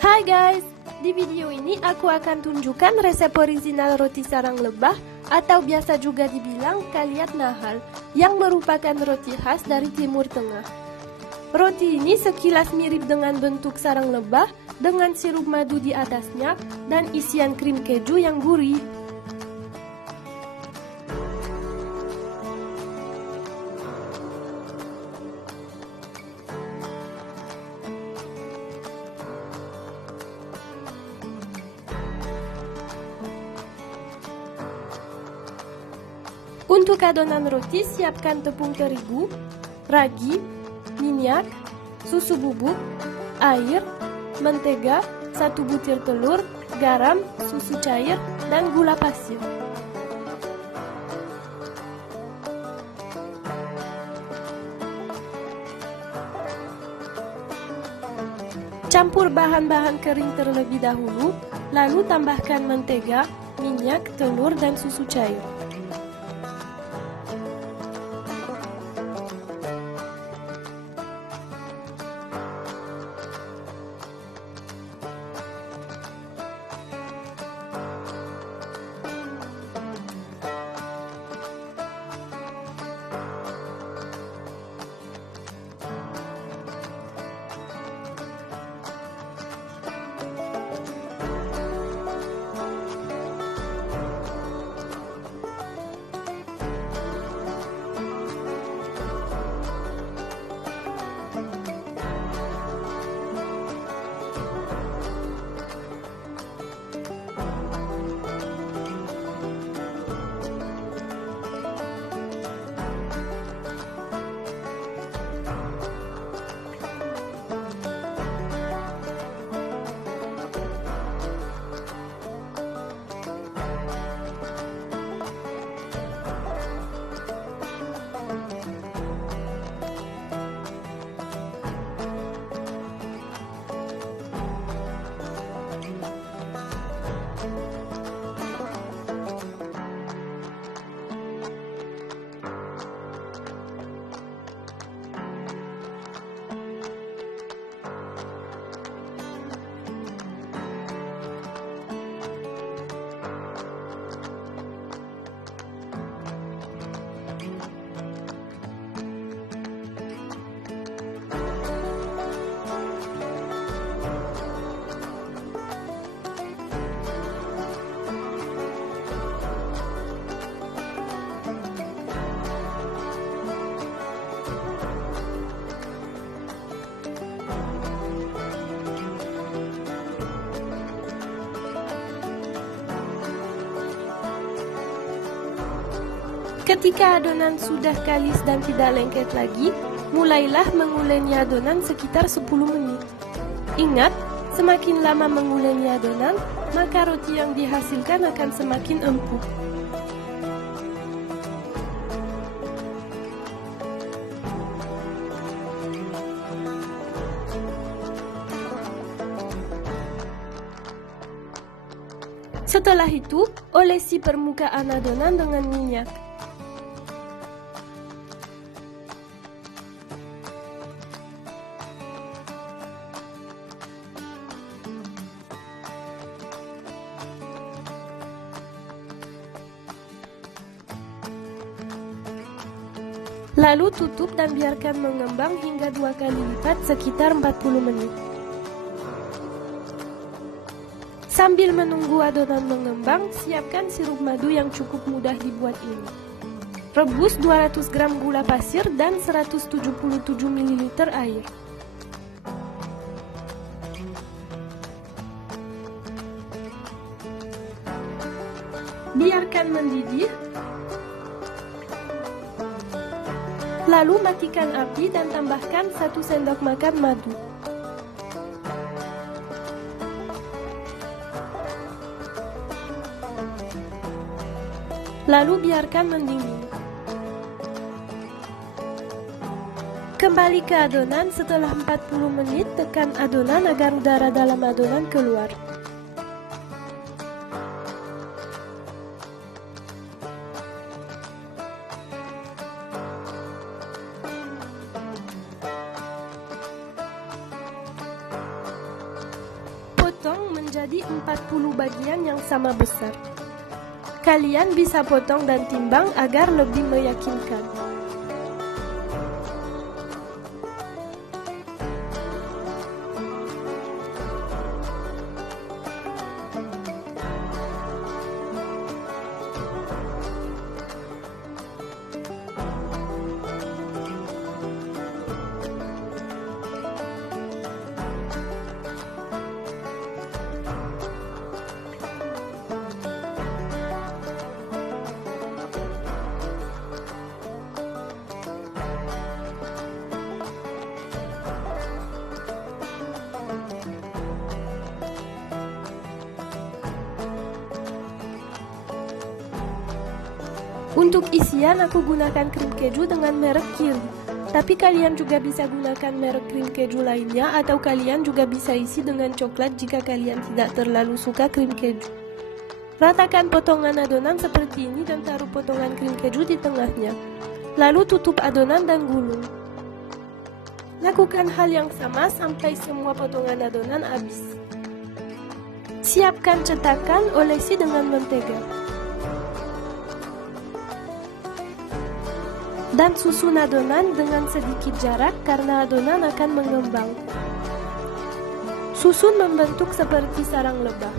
Hai guys, di video ini aku akan tunjukkan resep original roti sarang lebah atau biasa juga dibilang kaliat nahal yang merupakan roti khas dari Timur Tengah. Roti ini sekilas mirip dengan bentuk sarang lebah dengan sirup madu di atasnya dan isian krim keju yang gurih. Untuk adonan roti, siapkan tepung terigu, ragi, minyak, susu bubuk, air, mentega, 1 butir telur, garam, susu cair, dan gula pasir. Campur bahan-bahan kering terlebih dahulu, lalu tambahkan mentega, minyak, telur, dan susu cair. Ketika adonan sudah kalis dan tidak lengket lagi, mulailah menguleni adonan sekitar 10 menit. Ingat, semakin lama menguleni adonan, maka roti yang dihasilkan akan semakin empuk. Setelah itu, olesi permukaan adonan dengan minyak. Lalu tutup dan biarkan mengembang hingga 2 kali lipat sekitar 40 menit. Sambil menunggu adonan mengembang, siapkan sirup madu yang cukup mudah dibuat ini. Rebus 200 gram gula pasir dan 177 ml air. Biarkan mendidih. Lalu matikan api dan tambahkan 1 sendok makan madu. Lalu biarkan mendidih. Kembali ke adonan setelah 40 menit, tekan adonan agar udara dalam adonan keluar. menjadi 40 bagian yang sama besar. Kalian bisa potong dan timbang agar lebih meyakinkan. Untuk isian aku gunakan krim keju dengan merek Kiri. Tapi kalian juga bisa gunakan merek krim keju lainnya, atau kalian juga bisa isi dengan coklat jika kalian tidak terlalu suka krim keju. Ratakan potongan adonan seperti ini dan taruh potongan krim keju di tengahnya. Lalu tutup adonan dan gulung. Lakukan hal yang sama sampai semua potongan adonan habis. Siapkan cetakan, olesi dengan mentega. Dan susun adonan dengan sedikit jarak karena adonan akan mengembang. Susun membentuk seperti sarang lebah.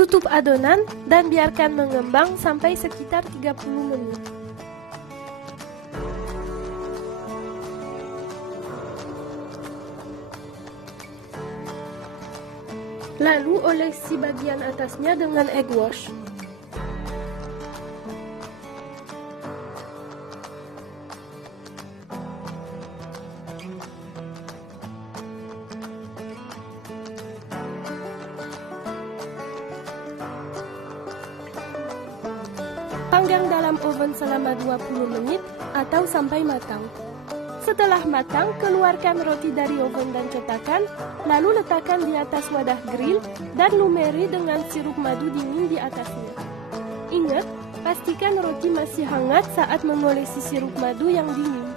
Tutup adonan dan biarkan mengembang sampai sekitar 30 menit. Lalu olesi bagian atasnya dengan egg wash. Panggang dalam oven selama 20 menit atau sampai matang. Setelah matang, keluarkan roti dari oven dan cetakan, lalu letakkan di atas wadah grill dan lumeri dengan sirup madu dingin di atasnya. Ingat, pastikan roti masih hangat saat mengolesi sirup madu yang dingin.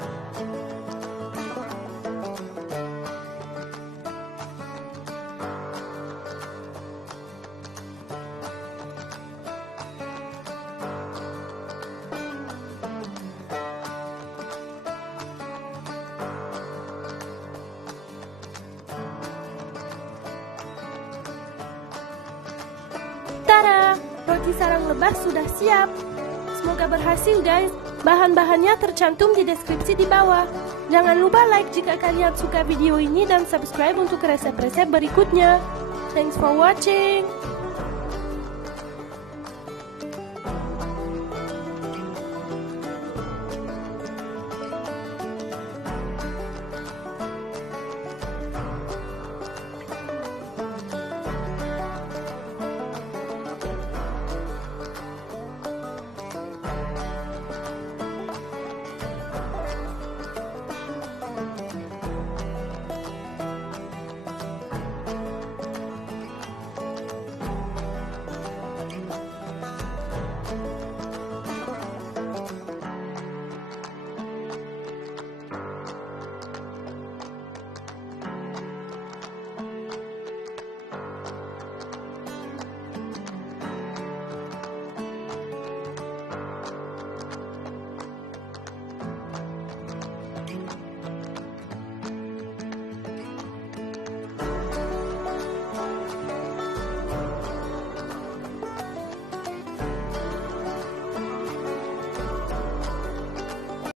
Tada! Roti sarang lebah sudah siap. Semoga berhasil guys. Bahan-bahannya tercantum di deskripsi di bawah. Jangan lupa like jika kalian suka video ini dan subscribe untuk resep-resep berikutnya. Thanks for watching.